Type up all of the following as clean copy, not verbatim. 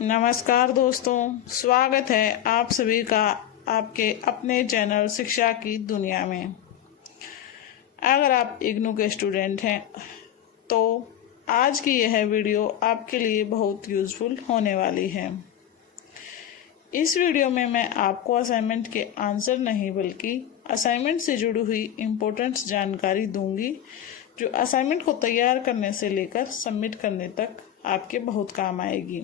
नमस्कार दोस्तों, स्वागत है आप सभी का आपके अपने चैनल शिक्षा की दुनिया में। अगर आप इग्नू के स्टूडेंट हैं तो आज की यह वीडियो आपके लिए बहुत यूज़फुल होने वाली है। इस वीडियो में मैं आपको असाइनमेंट के आंसर नहीं बल्कि असाइनमेंट से जुड़ी हुई इम्पोर्टेंट जानकारी दूंगी जो असाइनमेंट को तैयार करने से लेकर सबमिट करने तक आपके बहुत काम आएगी।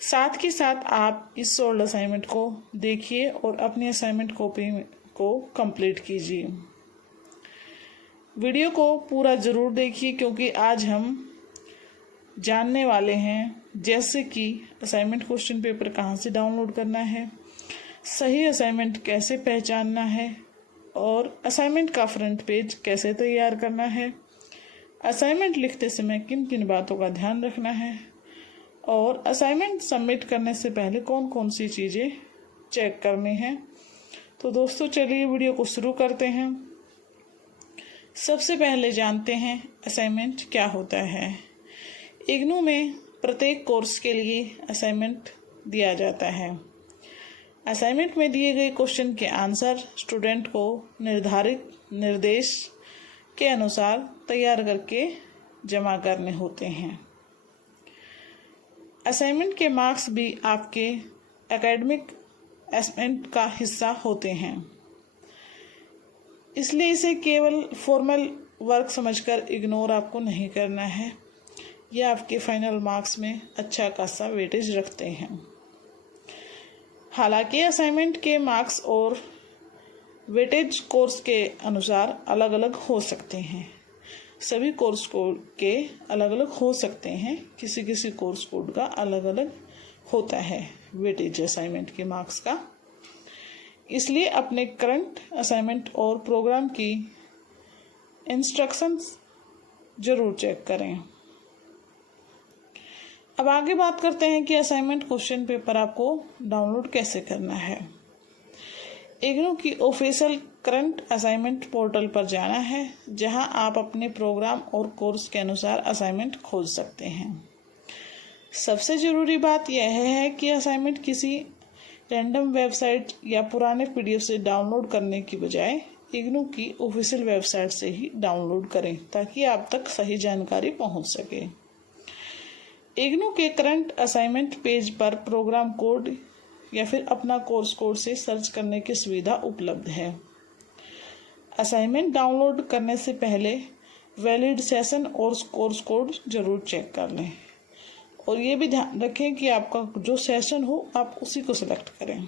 साथ के साथ आप इस सोल्ड असाइनमेंट को देखिए और अपनी असाइनमेंट कॉपी को कंप्लीट कीजिए। वीडियो को पूरा ज़रूर देखिए क्योंकि आज हम जानने वाले हैं जैसे कि असाइनमेंट क्वेश्चन पेपर कहाँ से डाउनलोड करना है, सही असाइनमेंट कैसे पहचानना है और असाइनमेंट का फ्रंट पेज कैसे तैयार करना है, असाइनमेंट लिखते समय किन किन बातों का ध्यान रखना है और असाइनमेंट सबमिट करने से पहले कौन कौन सी चीज़ें चेक करनी हैं। तो दोस्तों चलिए वीडियो को शुरू करते हैं। सबसे पहले जानते हैं असाइनमेंट क्या होता है। इग्नू में प्रत्येक कोर्स के लिए असाइनमेंट दिया जाता है। असाइनमेंट में दिए गए क्वेश्चन के आंसर स्टूडेंट को निर्धारित निर्देश के अनुसार तैयार करके जमा करने होते हैं। असाइनमेंट के मार्क्स भी आपके एकेडमिक असेसमेंट का हिस्सा होते हैं, इसलिए इसे केवल फॉर्मल वर्क समझकर इग्नोर आपको नहीं करना है। यह आपके फाइनल मार्क्स में अच्छा खासा वेटेज रखते हैं। हालांकि असाइनमेंट के मार्क्स और वेटेज कोर्स के अनुसार अलग अलग हो सकते हैं। सभी कोर्स कोड के अलग अलग हो सकते हैं, किसी किसी कोर्स कोड का अलग अलग होता है वेटेज असाइनमेंट के मार्क्स का। इसलिए अपने करंट असाइनमेंट और प्रोग्राम की इंस्ट्रक्शंस जरूर चेक करें। अब आगे बात करते हैं कि असाइनमेंट क्वेश्चन पेपर आपको डाउनलोड कैसे करना है। इग्नू की ऑफिशियल करंट असाइनमेंट पोर्टल पर जाना है, जहां आप अपने प्रोग्राम और कोर्स के अनुसार असाइनमेंट खोज सकते हैं। सबसे ज़रूरी बात यह है कि असाइनमेंट किसी रैंडम वेबसाइट या पुराने पीडीएफ से डाउनलोड करने की बजाय इग्नू की ऑफिशियल वेबसाइट से ही डाउनलोड करें ताकि आप तक सही जानकारी पहुंच सके। इग्नू के करंट असाइनमेंट पेज पर प्रोग्राम कोड या फिर अपना कोर्स कोड से सर्च करने की सुविधा उपलब्ध है। असाइनमेंट डाउनलोड करने से पहले वैलिड सेशन और कोर्स कोड जरूर चेक कर लें और ये भी ध्यान रखें कि आपका जो सेशन हो आप उसी को सिलेक्ट करें।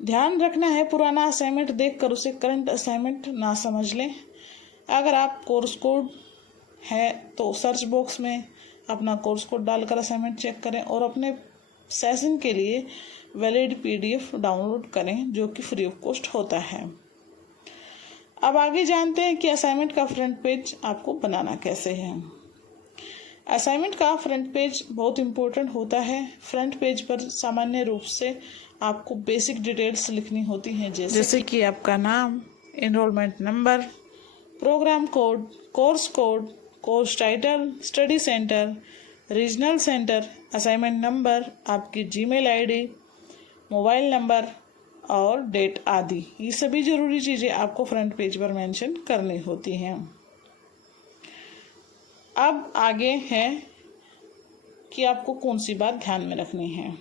ध्यान रखना है पुराना असाइनमेंट देखकर उसे करंट असाइनमेंट ना समझ लें। अगर आप कोर्स कोड है तो सर्च बॉक्स में अपना कोर्स कोड डालकर असाइनमेंट चेक करें और अपने सेशन के लिए वैलिड पीडीएफ डाउनलोड करें जो कि फ्री ऑफ कॉस्ट होता है। अब आगे जानते हैं कि असाइनमेंट का फ्रंट पेज आपको बनाना कैसे है। असाइनमेंट का फ्रंट पेज बहुत इम्पोर्टेंट होता है। फ्रंट पेज पर सामान्य रूप से आपको बेसिक डिटेल्स लिखनी होती हैं जैसे कि आपका नाम, enrolment number, programme code, course title, study centre, regional centre, assignment number, आपकी जीमेल आईडी, मोबाइल नंबर और डेट आदि। ये सभी ज़रूरी चीज़ें आपको फ्रंट पेज पर मेंशन करनी होती हैं। अब आगे है कि आपको कौन सी बात ध्यान में रखनी है।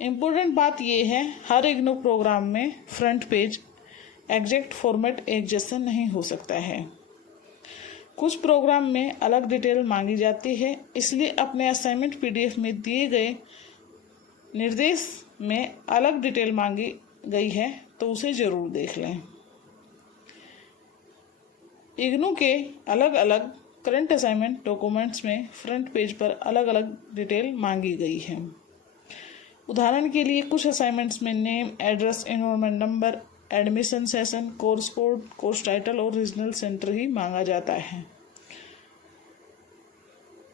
इम्पोर्टेंट बात यह है, हर इग्नू प्रोग्राम में फ्रंट पेज एग्जैक्ट फॉर्मेट एक जैसा नहीं हो सकता है। कुछ प्रोग्राम में अलग डिटेल मांगी जाती है, इसलिए अपने असाइनमेंट पीडीएफ में दिए गए निर्देश में अलग डिटेल मांगी गई है तो उसे जरूर देख लें। इग्नू के अलग अलग करंट असाइनमेंट डॉक्यूमेंट्स में फ्रंट पेज पर अलग अलग डिटेल मांगी गई है। उदाहरण के लिए कुछ असाइनमेंट्स में name, address, enrolment number, admission session, course code, course title और रीजनल सेंटर ही मांगा जाता है।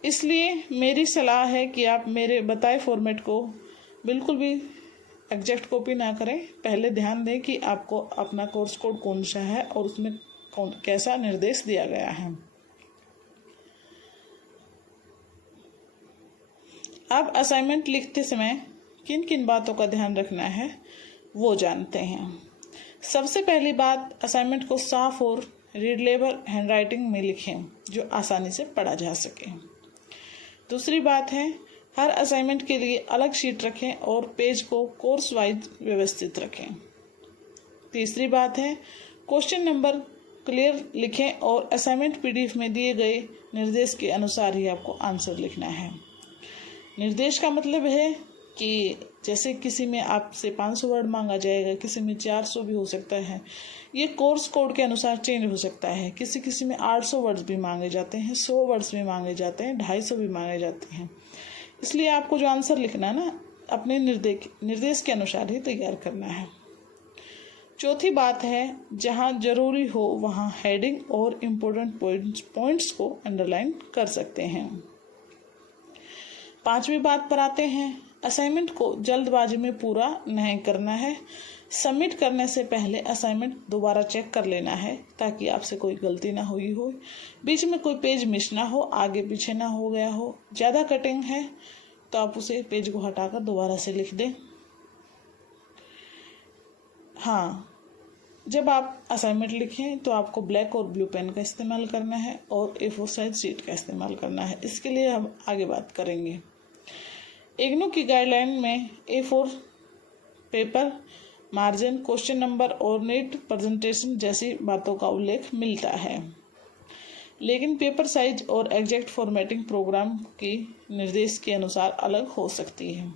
इसलिए मेरी सलाह है कि आप मेरे बताए फॉर्मेट को बिल्कुल भी एग्जैक्ट कॉपी ना करें। पहले ध्यान दें कि आपको अपना कोर्स कोड कौन सा है और उसमें कैसा निर्देश दिया गया है। अब असाइनमेंट लिखते समय किन किन बातों का ध्यान रखना है वो जानते हैं। सबसे पहली बात, असाइनमेंट को साफ और रीडेबल हैंडराइटिंग में लिखें जो आसानी से पढ़ा जा सके। दूसरी बात है, हर असाइनमेंट के लिए अलग शीट रखें और पेज को कोर्स वाइज व्यवस्थित रखें। तीसरी बात है, क्वेश्चन नंबर क्लियर लिखें और असाइनमेंट पीडीएफ में दिए गए निर्देश के अनुसार ही आपको आंसर लिखना है। निर्देश का मतलब है कि जैसे किसी में आपसे 500 वर्ड मांगा जाएगा, किसी में 400 भी हो सकता है। ये कोर्स कोड के अनुसार चेंज हो सकता है। किसी में 800 वर्ड्स भी मांगे जाते हैं, 100 वर्ड्स भी मांगे जाते हैं, 250 भी मांगे जाते हैं। इसलिए आपको जो आंसर लिखना है ना, अपने निर्देश के अनुसार ही तैयार करना है। चौथी बात है, जहाँ जरूरी हो वहाँ हेडिंग और इम्पोर्टेंट पॉइंट्स को अंडरलाइन कर सकते हैं। पांचवी बात पर आते हैं, असाइनमेंट को जल्दबाजी में पूरा नहीं करना है। सबमिट करने से पहले असाइनमेंट दोबारा चेक कर लेना है ताकि आपसे कोई गलती ना हुई हो, बीच में कोई पेज मिस ना हो, आगे पीछे ना हो गया हो। ज़्यादा कटिंग है तो आप उसे पेज को हटाकर दोबारा से लिख दें। हाँ, जब आप असाइनमेंट लिखें तो आपको ब्लैक और ब्लू पेन का इस्तेमाल करना है और A4 साइज शीट का इस्तेमाल करना है। इसके लिए हम आगे बात करेंगे। इग्नू की गाइडलाइन में A4 paper, margin, question number और नीट प्रेजेंटेशन जैसी बातों का उल्लेख मिलता है, लेकिन पेपर साइज और एग्जैक्ट फॉर्मेटिंग प्रोग्राम की निर्देश के अनुसार अलग हो सकती है।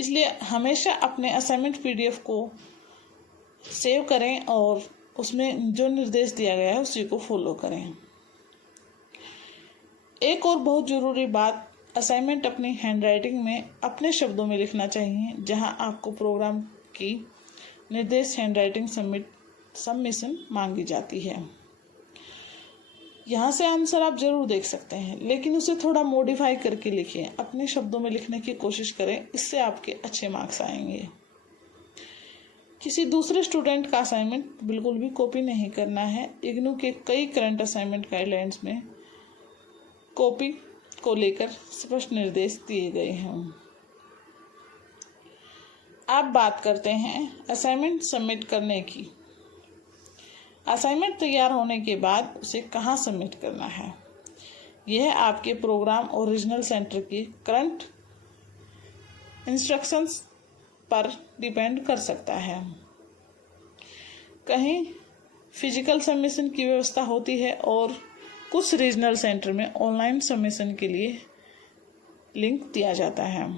इसलिए हमेशा अपने असाइनमेंट पीडीएफ को सेव करें और उसमें जो निर्देश दिया गया है उसी को फॉलो करें। एक और बहुत ज़रूरी बात, असाइनमेंट अपनी हैंडराइटिंग में अपने शब्दों में लिखना चाहिए। जहां आपको प्रोग्राम की निर्देश हैंडराइटिंग सबमिशन मांगी जाती है, यहाँ से आंसर आप जरूर देख सकते हैं, लेकिन उसे थोड़ा मॉडिफाई करके लिखें। अपने शब्दों में लिखने की कोशिश करें, इससे आपके अच्छे मार्क्स आएंगे। किसी दूसरे स्टूडेंट का असाइनमेंट बिल्कुल भी कॉपी नहीं करना है। इग्नू के कई करंट असाइनमेंट गाइडलाइंस में कॉपी को लेकर स्पष्ट निर्देश दिए गए हैं। अब बात करते हैं असाइनमेंट सबमिट करने की। असाइनमेंट तैयार होने के बाद उसे कहाँ सबमिट करना है, यह आपके प्रोग्राम और रीजनल सेंटर की करंट इंस्ट्रक्शंस पर डिपेंड कर सकता है। कहीं फिजिकल सबमिशन की व्यवस्था होती है और कुछ रीजनल सेंटर में ऑनलाइन सबमिशन के लिए लिंक दिया जाता है।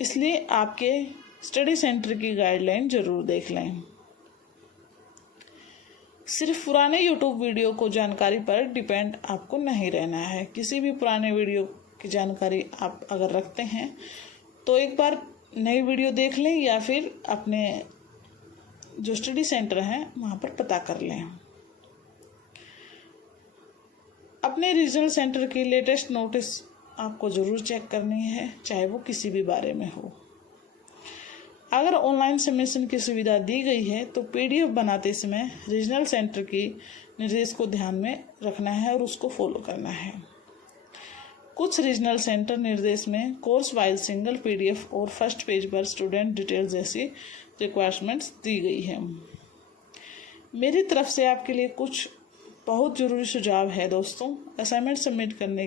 इसलिए आपके स्टडी सेंटर की गाइडलाइन जरूर देख लें। सिर्फ पुराने यूट्यूब वीडियो को जानकारी पर डिपेंड आपको नहीं रहना है। किसी भी पुराने वीडियो की जानकारी आप अगर रखते हैं तो एक बार नई वीडियो देख लें या फिर अपने जो स्टडी सेंटर हैं वहाँ पर पता कर लें। अपने रीजनल सेंटर की लेटेस्ट नोटिस आपको ज़रूर चेक करनी है, चाहे वो किसी भी बारे में हो। अगर ऑनलाइन सबमिशन की सुविधा दी गई है तो पीडीएफ बनाते समय रीजनल सेंटर की निर्देश को ध्यान में रखना है और उसको फॉलो करना है। कुछ रीजनल सेंटर निर्देश में कोर्स वाइज सिंगल पीडीएफ और फर्स्ट पेज पर स्टूडेंट डिटेल्स जैसी रिक्वायरमेंट्स दी गई है। मेरी तरफ से आपके लिए कुछ बहुत ज़रूरी सुझाव है दोस्तों। असाइनमेंट सबमिट करने